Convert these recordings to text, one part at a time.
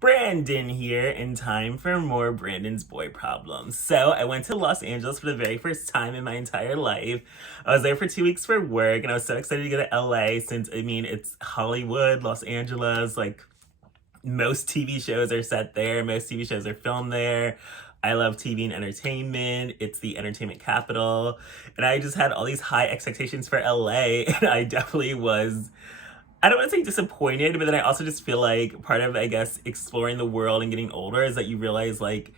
Branden here in time for more Brandon's boy problems. So I went to Los Angeles for the very first time in my entire life. I was there for 2 weeks for work and I was so excited to go to LA since it's Hollywood, Los Angeles, like most TV shows are set there, most TV shows are filmed there. I love TV and entertainment. It's the entertainment capital. And I just had all these high expectations for LA and I definitely was, I don't want to say disappointed, but then I also just feel like part of, I guess, exploring the world and getting older is that you realize like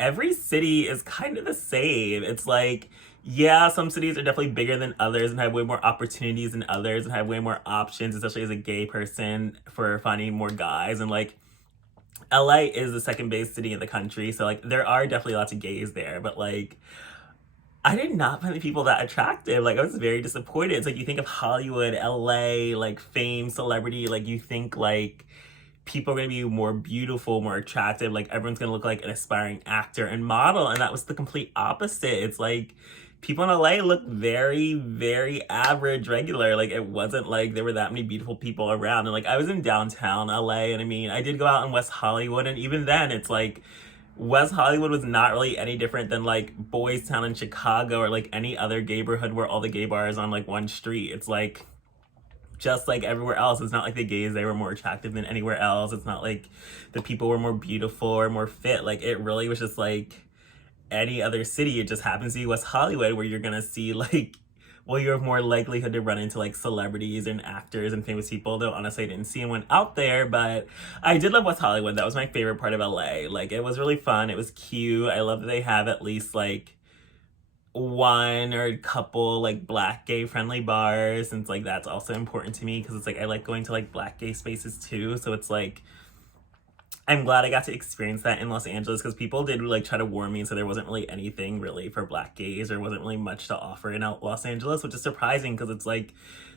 every city is kind of the same. It's like, yeah, some cities are definitely bigger than others and have way more opportunities than others and have way more options, especially as a gay person for finding more guys. And like, LA is the second biggest city in the country, so like there are definitely lots of gays there, but like I did not find the people that attractive. Like I was very disappointed. It's like you think of Hollywood, LA, like fame, celebrity, like you think like people are gonna be more beautiful, more attractive, like everyone's gonna look like an aspiring actor and model, and that was the complete opposite. It's like people in LA look very, very average, regular. Like it wasn't like there were that many beautiful people around. And like I was in downtown LA, and I mean I did go out in West Hollywood, and even then it's like West Hollywood was not really any different than like Boys Town in Chicago or like any other gayborhood where all the gay bars on like one street. It's like just like everywhere else. It's not like the gays they were more attractive than anywhere else. It's not like the people were more beautiful or more fit. Like it really was just like any other city. It just happens to be West Hollywood where you're gonna see like, well, you have more likelihood to run into like celebrities and actors and famous people. Though honestly I didn't see anyone out there, but I did love West Hollywood. That was my favorite part of LA. Like it was really fun, it was cute. I love that they have at least like one or a couple like black gay friendly bars, since like that's also important to me because it's like I like going to like black gay spaces too. So it's like I'm glad I got to experience that in Los Angeles because people did like try to warn me, so there wasn't really anything really for black gays, or wasn't really much to offer in Los Angeles, which is surprising because it's like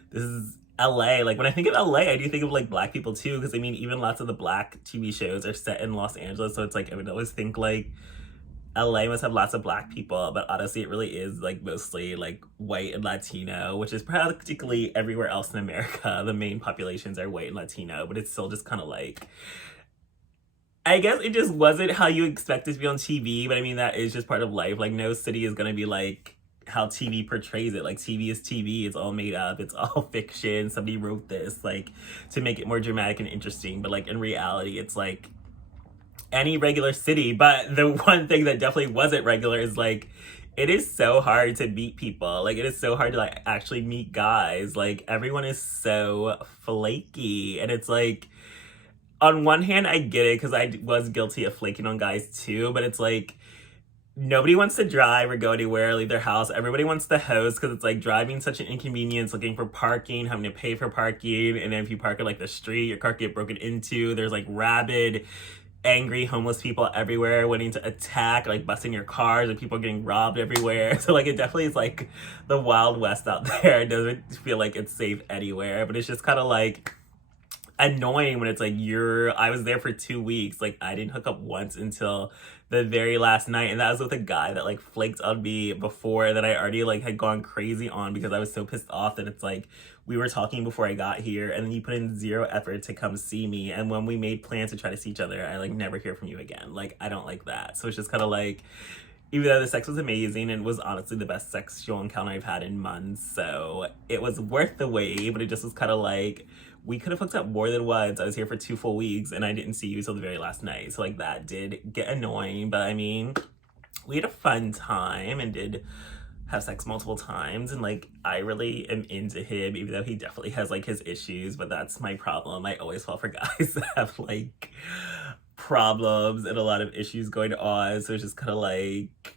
this is LA. Like when I think of LA, I do think of like black people too, because I mean even lots of the black TV shows are set in Los Angeles, so it's like I would always think like LA must have lots of black people, but honestly, it really is like mostly like white and Latino, which is practically everywhere else in America. The main populations are white and Latino, but it's still just kind of like, I guess it just wasn't how you expect it to be on TV, but I mean, that is just part of life. Like, no city is gonna be like how TV portrays it. Like, TV is TV, it's all made up, it's all fiction. Somebody wrote this, like, to make it more dramatic and interesting, but like in reality, it's like any regular city. But the one thing that definitely wasn't regular is like it is so hard to meet people. Like it is so hard to like actually meet guys. Like everyone is so flaky, and it's like on one hand I get it because I was guilty of flaking on guys too, but it's like nobody wants to drive or go anywhere, leave their house. Everybody wants to host because it's like driving such an inconvenience, looking for parking, having to pay for parking, and then if you park at like the street, your car get broken into. There's like rabid angry homeless people everywhere wanting to attack, like busting your cars, and people getting robbed everywhere. So like it definitely is like the Wild West out there. It doesn't feel like it's safe anywhere, but it's just kind of like annoying when it's like I was there for 2 weeks. Like I didn't hook up once until the very last night, and that was with a guy that like flaked on me before, that I already like had gone crazy on because I was so pissed off that it's like we were talking before I got here, and then you put in zero effort to come see me, and when we made plans to try to see each other, I like never hear from you again. Like I don't like that. So it's just kind of like, even though the sex was amazing and was honestly the best sexual encounter I've had in months, so it was worth the wait, but it just was kind of like we could have hooked up more than once. I was here for 2 full weeks and I didn't see you till the very last night. So like that did get annoying, but I mean, we had a fun time and did have sex multiple times, and like I really am into him, even though he definitely has like his issues, but that's my problem. I always fall for guys that have like problems and a lot of issues going on. So it's just kind of like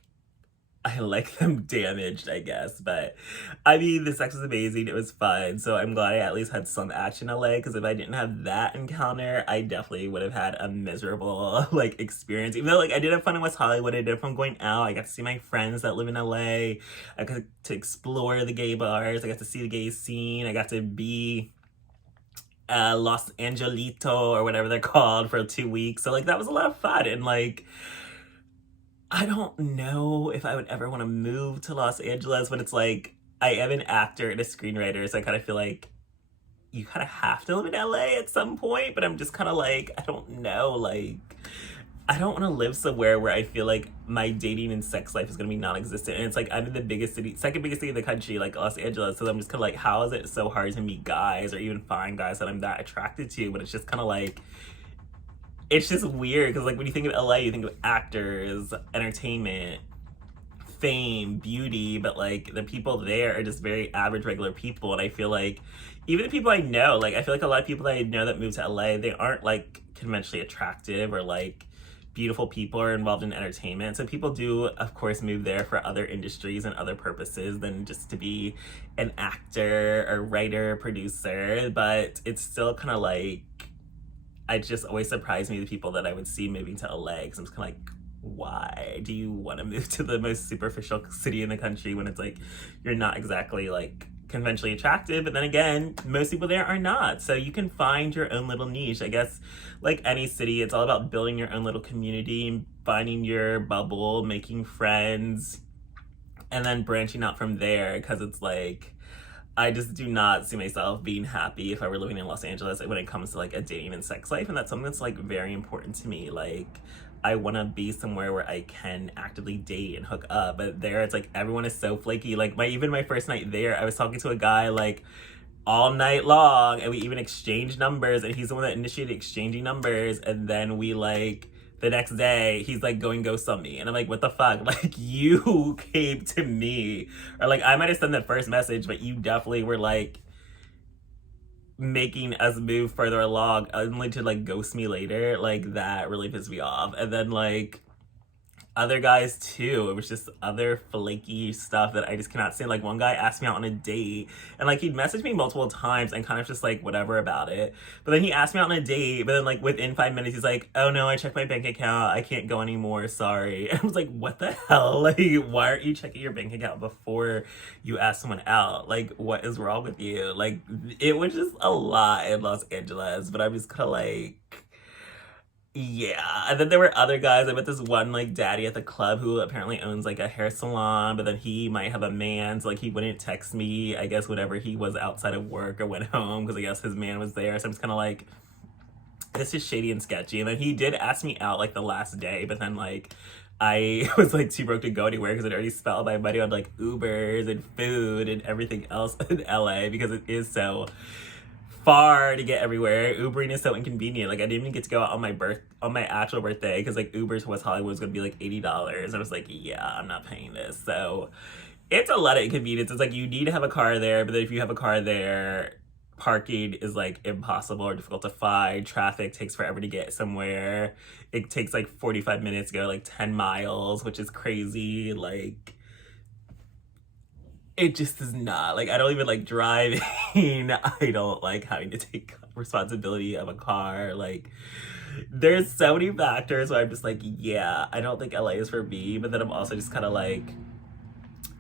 I like them damaged, I guess. But I mean, the sex was amazing. It was fun. So I'm glad I at least had some action in LA, because if I didn't have that encounter, I definitely would have had a miserable like experience. Even though like I did have fun in West Hollywood, I did have fun going out. I got to see my friends that live in LA. I got to explore the gay bars. I got to see the gay scene. I got to be Los Angelito or whatever they're called for 2 weeks. So like that was a lot of fun, and like I don't know if I would ever want to move to Los Angeles, but it's like I am an actor and a screenwriter, so I kind of feel like you kind of have to live in LA at some point, but I'm just kind of like, I don't know, like, I don't want to live somewhere where I feel like my dating and sex life is going to be non-existent. And it's like, I'm in the biggest city, second biggest city in the country, like Los Angeles. So I'm just kind of like, how is it so hard to meet guys or even find guys that I'm that attracted to? But it's just kind of like, it's just weird. Because like when you think of LA, you think of actors, entertainment, fame, beauty, but like the people there are just very average, regular people. And I feel like even the people I know, like I feel like a lot of people that I know that move to LA, they aren't like conventionally attractive or like beautiful people are involved in entertainment. So people do, of course, move there for other industries and other purposes than just to be an actor or writer, producer. But it's still kind of like, it just always surprised me the people that I would see moving to LA, because I'm just kind of like, why do you want to move to the most superficial city in the country when it's like you're not exactly like conventionally attractive? But then again, most people there are not, so you can find your own little niche. I guess like any city, it's all about building your own little community, finding your bubble, making friends, and then branching out from there. Because it's like, I just do not see myself being happy if I were living in Los Angeles when it comes to like a dating and sex life. And that's something that's like very important to me. Like, I want to be somewhere where I can actively date and hook up. But there, it's like everyone is so flaky. Like even my first night there, I was talking to a guy like all night long, and we even exchanged numbers, and he's the one that initiated exchanging numbers. And then we like, the next day he's like going ghost on me, and I'm like, what the fuck? Like, you came to me, or like I might have sent that first message, but you definitely were like making us move further along, only to like ghost me later. Like, that really pissed me off. And then like other guys too, it was just other flaky stuff that I just cannot stand. Like, one guy asked me out on a date, and like he'd messaged me multiple times and kind of just like whatever about it, but then he asked me out on a date, but then like within 5 minutes he's like, oh no, I checked my bank account, I can't go anymore, sorry. And I was like, what the hell? Like, why aren't you checking your bank account before you ask someone out? Like, what is wrong with you? Like, it was just a lot in Los Angeles. But I'm just kind of like, yeah. And then there were other guys. I met this one like daddy at the club who apparently owns like a hair salon, but then he might have a man, so like he wouldn't text me, I guess, whenever he was outside of work or went home, because I guess his man was there. So I'm just kind of like, this is shady and sketchy. And then he did ask me out like the last day, but then like I was like too broke to go anywhere because I'd already spent all my money on like Ubers and food and everything else in LA, because it is so far to get everywhere. Ubering is so inconvenient. Like, I didn't even get to go out on my actual birthday, because like Uber to West Hollywood was gonna be like $80. I was like, yeah, I'm not paying this. So it's a lot of inconvenience. It's like you need to have a car there, but then if you have a car there, parking is like impossible or difficult to find. Traffic takes forever to get somewhere. It takes like 45 minutes to go like 10 miles, which is crazy. Like, it just is not, like, I don't even like driving. I don't like having to take responsibility of a car. Like, there's so many factors where I'm just like, yeah, I don't think LA is for me. But then I'm also just kind of like,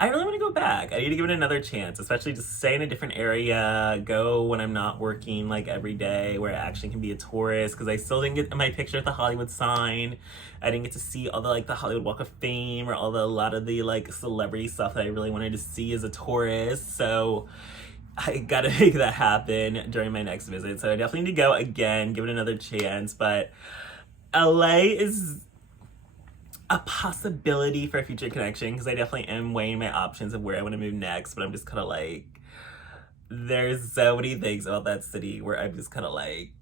I really want to go back. I need to give it another chance, especially just stay in a different area, go when I'm not working like every day, where I actually can be a tourist, because I still didn't get my picture at the Hollywood sign. I didn't get to see all the like the Hollywood Walk of Fame or a lot of the like celebrity stuff that I really wanted to see as a tourist. So I gotta make that happen during my next visit. So I definitely need to go again, give it another chance. But LA is a possibility for a future connection, because I definitely am weighing my options of where I want to move next. But I'm just kind of like, there's so many things about that city where I'm just kind of like,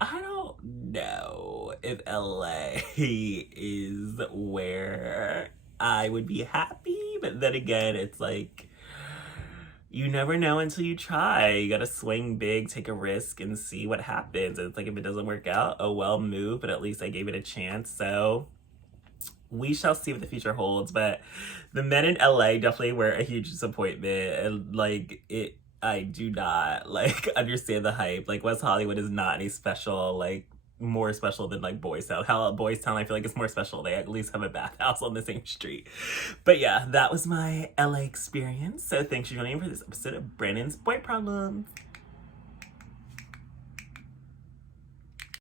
I don't know if LA is where I would be happy. But then again, it's like, you never know until you try. You gotta swing big, take a risk, and see what happens. And it's like, if it doesn't work out, oh well, move. But at least I gave it a chance. So we shall see what the future holds. But the men in LA definitely were a huge disappointment. And like, I do not like understand the hype. Like, West Hollywood is not any special, like more special than like Boys Town. Hell, Boys Town, I feel like it's more special. They at least have a bathhouse on the same street. But yeah, that was my LA experience. So thanks for joining me for this episode of Branden's Boy Problems.